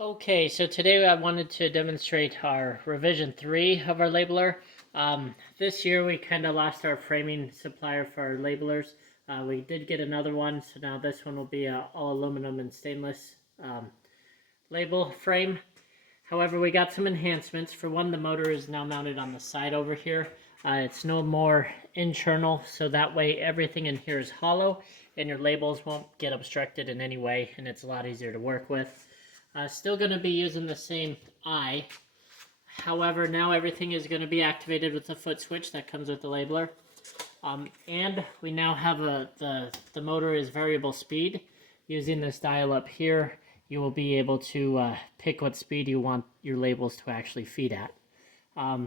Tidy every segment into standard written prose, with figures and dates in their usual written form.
Okay, so today I wanted to demonstrate our revision 3 of our labeler. This year we kind of lost our framing supplier for our labelers. We did get another one, so now this one will be a all aluminum and stainless label frame. However, we got some enhancements. For one, the motor is now mounted on the side over here. It's no more internal, so that way everything in here is hollow and your labels won't get obstructed in any way, and it's a lot easier to work with. Still going to be using the same eye. However, now everything is going to be activated with the foot switch that comes with the labeler. And we now have the motor is variable speed. Using this dial up here, you will be able to pick what speed you want your labels to actually feed at.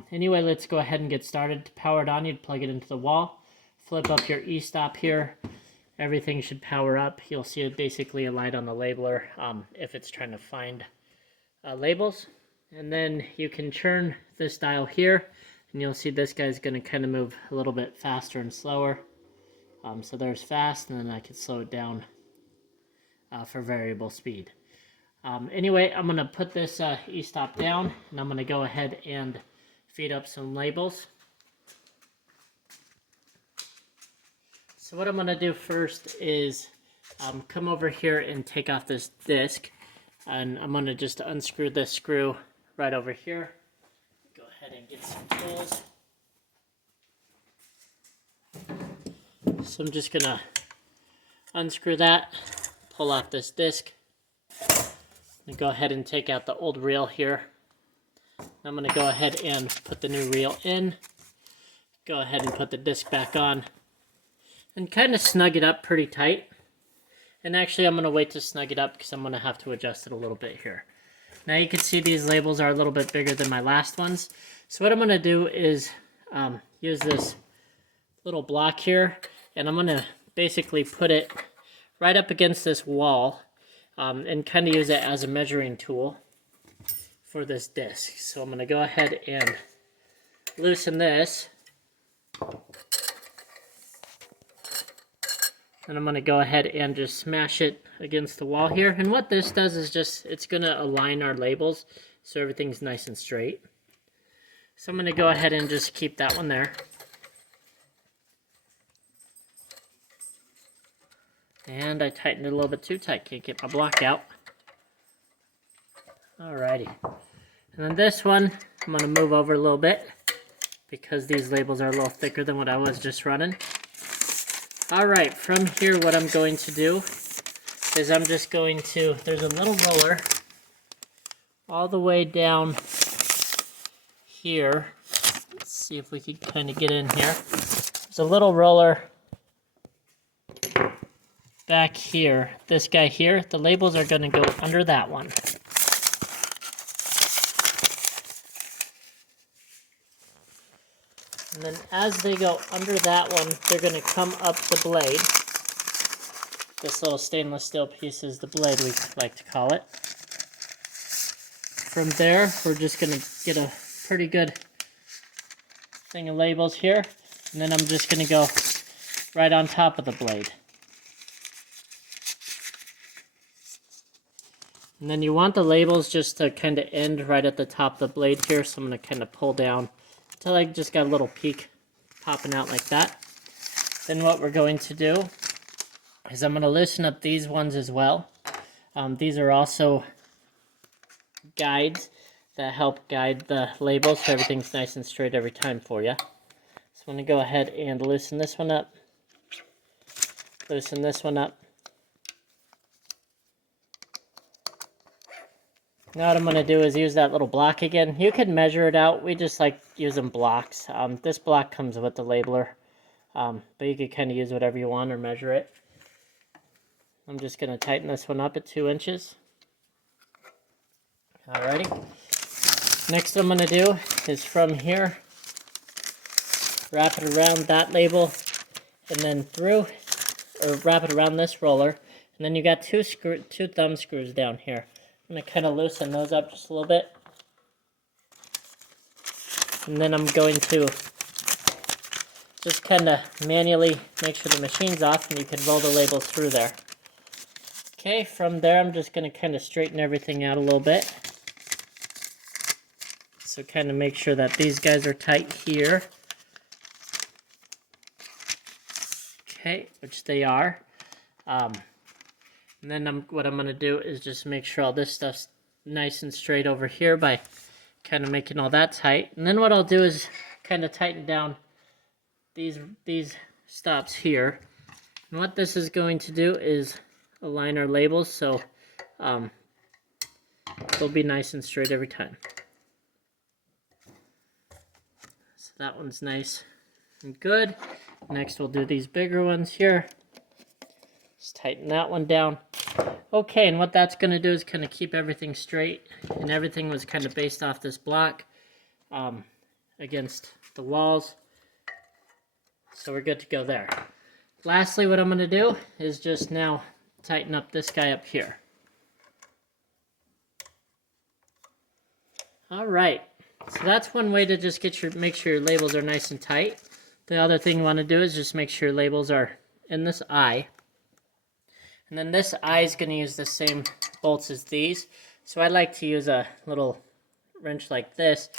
Anyway, let's go ahead and get started. To power it on, you'd plug it into the wall, flip up your e-stop here. Everything should power up. You'll see basically a light on the labeler if it's trying to find labels. And then you can turn this dial here, and you'll see this guy's going to kind of move a little bit faster and slower. So there's fast, and then I can slow it down for variable speed. Anyway, I'm going to put this e-stop down, and I'm going to go ahead and feed up some labels. So what I'm going to do first is come over here and take off this disc, and I'm going to just unscrew this screw right over here. Go ahead and get some tools. So I'm just going to unscrew that, pull off this disc, and go ahead and take out the old reel here. I'm going to go ahead and put the new reel in, go ahead and put the disc back on, and kind of snug it up pretty tight. And actually I'm going to wait to snug it up because I'm going to have to adjust it a little bit here. Now you can see these labels are a little bit bigger than my last ones. So what I'm going to do is use this little block here, and I'm going to basically put it right up against this wall and kind of use it as a measuring tool for this disc. So I'm going to go ahead and loosen this. And I'm going to go ahead and just smash it against the wall here. And what this does is just, it's going to align our labels so everything's nice and straight. So I'm going to go ahead and just keep that one there. And I tightened it a little bit too tight, can't get my block out. Alrighty. And then this one, I'm going to move over a little bit because these labels are a little thicker than what I was just running. Alright, from here what I'm going to do is I'm just going to, there's a little roller all the way down here. Let's see if we can kind of get in here. There's a little roller back here. This guy here, the labels are going to go under that one. And then as they go under that one, they're going to come up the blade. This little stainless steel piece is the blade, we like to call it. From there, we're just going to get a pretty good thing of labels here. And then I'm just going to go right on top of the blade. And then you want the labels just to kind of end right at the top of the blade here. So I'm going to kind of pull down until I just got a little peak popping out like that. Then what we're going to do is I'm going to loosen up these ones as well. These are also guides that help guide the labels so everything's nice and straight every time for you. So I'm going to go ahead and loosen this one up. Loosen this one up. Now what I'm going to do is use that little block again. You can measure it out. We just like using blocks. This block comes with the labeler, but you could kind of use whatever you want or measure it. I'm just going to tighten this one up at 2 inches. Alrighty. Next what I'm going to do is from here, wrap it around that label, and then through, or wrap it around this roller, and then you got two thumb screws down here. I'm going to kind of loosen those up just a little bit. And then I'm going to just kind of manually make sure the machine's off, and you can roll the labels through there. Okay, from there I'm just going to kind of straighten everything out a little bit. So kind of make sure that these guys are tight here. Okay, which they are. And then what I'm going to do is just make sure all this stuff's nice and straight over here by kind of making all that tight. And then what I'll do is kind of tighten down these stops here. And what this is going to do is align our labels so they'll be nice and straight every time. So that one's nice and good. Next we'll do these bigger ones here. Just tighten that one down. Okay, and what that's going to do is kind of keep everything straight, and everything was kind of based off this block against the walls. So we're good to go there. Lastly, what I'm going to do is just now tighten up this guy up here. All right, so that's one way to just make sure your labels are nice and tight. The other thing you want to do is just make sure your labels are in this eye. And then this eye is going to use the same bolts as these. So I like to use a little wrench like this.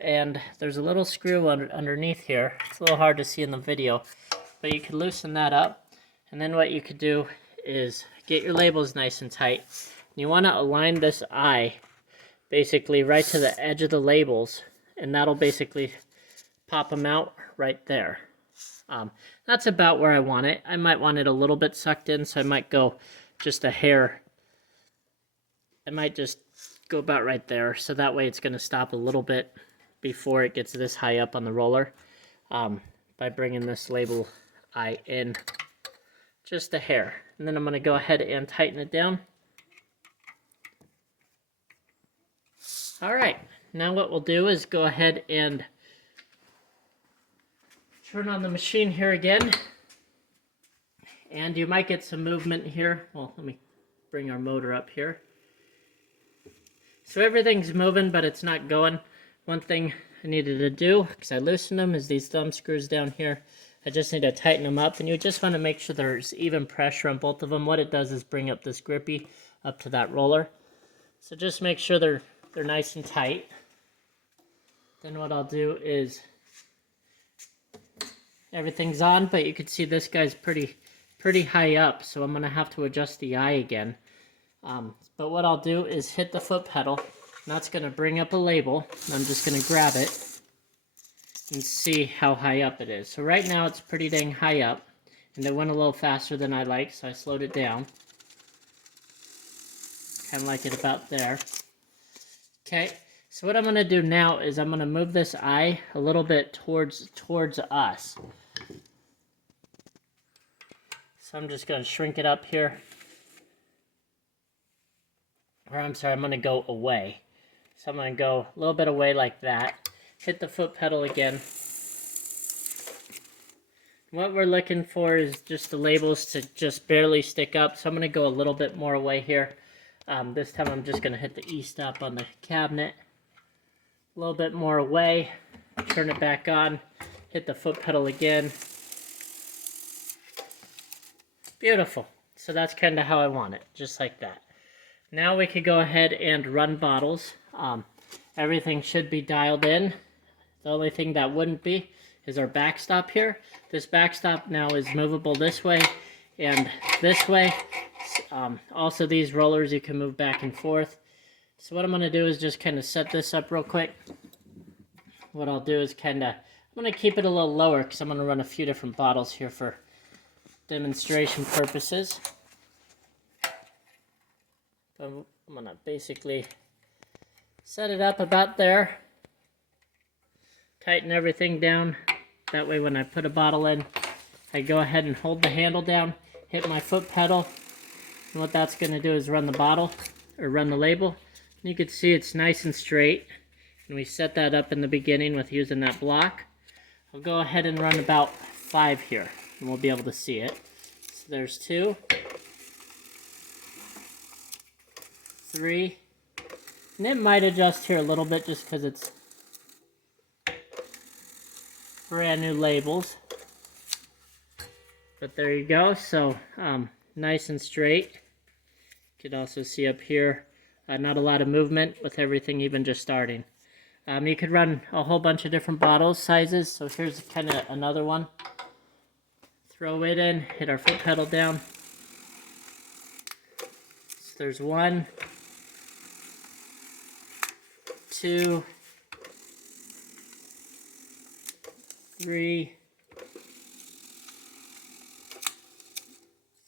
And there's a little screw underneath here. It's a little hard to see in the video. But you can loosen that up. And then what you could do is get your labels nice and tight. And you want to align this eye basically right to the edge of the labels. And that'll basically pop them out right there. That's about where I want it. I might want it a little bit sucked in, so I might go just a hair. I might just go about right there, so that way it's going to stop a little bit before it gets this high up on the roller by bringing this label eye in just a hair. And then I'm going to go ahead and tighten it down. All right, now what we'll do is go ahead and turn on the machine here again, and you might get some movement here. Well, let me bring our motor up here. So everything's moving, but it's not going. One thing I needed to do, because I loosened them, is these thumb screws down here. I just need to tighten them up, and you just want to make sure there's even pressure on both of them. What it does is bring up this grippy up to that roller. So just make sure they're nice and tight. Then what I'll do is everything's on, but you can see this guy's pretty high up, so I'm going to have to adjust the eye again. But what I'll do is hit the foot pedal, and that's going to bring up a label. I'm just going to grab it and see how high up it is. So right now it's pretty dang high up, and it went a little faster than I like, so I slowed it down. Kind of like it about there. Okay, so what I'm going to do now is I'm going to move this eye a little bit towards us. So I'm just going to shrink it up here. Or I'm sorry, I'm going to go away. So I'm going to go a little bit away like that. Hit the foot pedal again. What we're looking for is just the labels to just barely stick up. So I'm going to go a little bit more away here. This time I'm just going to hit the E-stop on the cabinet. A little bit more away. Turn it back on. Hit the foot pedal again. Beautiful. So that's kind of how I want it, just like that. Now we could go ahead and run bottles. Everything should be dialed in. The only thing that wouldn't be is our backstop here. This backstop now is movable this way and this way. Also these rollers you can move back and forth. So what I'm going to do is just kind of set this up real quick. What I'll do is I'm going to keep it a little lower because I'm going to run a few different bottles here for demonstration purposes. But I'm going to basically set it up about there. Tighten everything down. That way when I put a bottle in, I go ahead and hold the handle down, hit my foot pedal, and what that's going to do is run the bottle, or run the label. And you can see it's nice and straight. And we set that up in the beginning with using that block. I'll go ahead and run about 5 here, and we'll be able to see it. So there's 2, 3, and it might adjust here a little bit just because it's brand new labels. But there you go, so nice and straight. You can also see up here, not a lot of movement with everything even just starting. You could run a whole bunch of different bottle sizes. So here's kind of another one. Throw it in, hit our foot pedal down. So there's 1, 2, 3,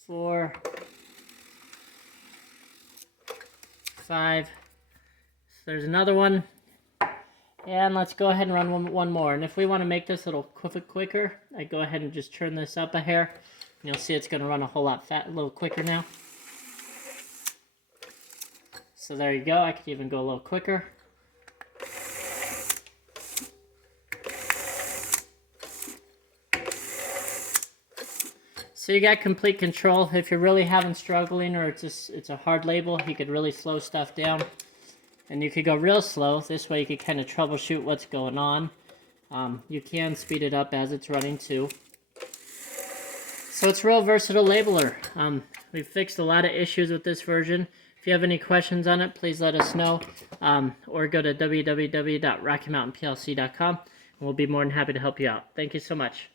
4, 5. So there's another one. And let's go ahead and run one more. And if we want to make this a little quicker, I go ahead and just turn this up a hair. And you'll see it's going to run a whole lot a little quicker now. So there you go. I could even go a little quicker. So you got complete control. If you're really struggling, or it's a hard label, you could really slow stuff down. And you could go real slow. This way you could kind of troubleshoot what's going on. You can speed it up as it's running too. So it's a real versatile labeler. We've fixed a lot of issues with this version. If you have any questions on it, please let us know. Or go to www.rockymountainplc.com and we'll be more than happy to help you out. Thank you so much.